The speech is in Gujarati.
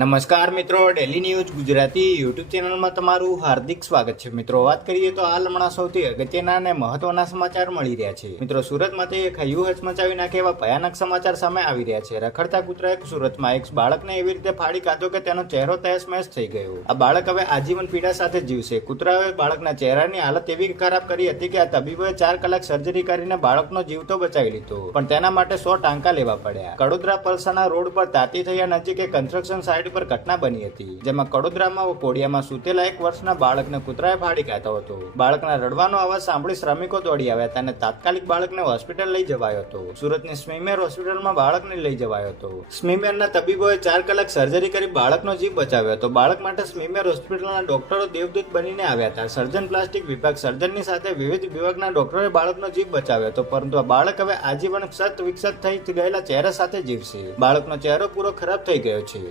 નમસ્કાર મિત્રો, ડેલી ન્યૂઝ ગુજરાતી યુટ્યુબ ચેનલમાં તમારું હાર્દિક સ્વાગત છે. મિત્રો, વાત કરીએ તો હાલ હમણાં સૌથી અગત્યના અને મહત્વના સમાચાર મળી રહ્યા છે. મિત્રો, સુરતમાંથી એક હૈયું હચમચાવી નાખે એવા ભયાનક સમાચાર સામે આવી રહ્યા છે. રખડતા કૂતરાએ સુરતમાં એક બાળકને એવી રીતે ફાડી કાઢ્યો કે તેનો ચહેરો તહેસ-મહેસ થઈ ગયો. આ બાળક હવે આજીવન પીડા સાથે જીવશે. કૂતરાએ બાળકના ચહેરાની હાલત એવી ખરાબ કરી હતી કે આ તબીબોએ 4 કલાક સર્જરી કરીને બાળકનો જીવ તો બચાવી લીધો, પણ તેના માટે 100 ટાંકા લેવા પડ્યા. કડોદરા પલસાણા રોડ પર તાતી થયા નજીક એક કન્સ્ટ્રક્શન સાઇટ પર ઘટના બની હતી, જેમાં કડોદરામાં કોડિયામાં સૂતેલા 1 વર્ષના બાળકને કૂતરાએ ફાડી કાઢ્યો હતો. બાળકના રડવાનો અવાજ સાંભળી શ્રમિકો દોડી આવ્યા હતા અને તાત્કાલિક બાળકને હોસ્પિટલ લઈ જવાયો હતો. સુરતની સ્મીમેર હોસ્પિટલમાં બાળકને લઈ જવાયો હતો. સ્મીમેરના તબીબોએ 4 કલાક સર્જરી કરી બાળકનો જીવ બચાવ્યો હતો. બાળક માટે સ્મીમેર હોસ્પિટલના ડોક્ટરો દેવદૂત બનીને આવ્યા હતા. સર્જન પ્લાસ્ટિક વિભાગ સર્જનની સાથે વિવિધ વિભાગના ડોક્ટરોએ બાળકનો જીવ બચાવ્યો હતો, પરંતુ આ બાળક હવે આજીવન ક્ષત વિકસિત થઈ ગયેલા ચહેરા સાથે જીવશે. બાળકનો ચહેરો પૂરો ખરાબ થઈ ગયો છે.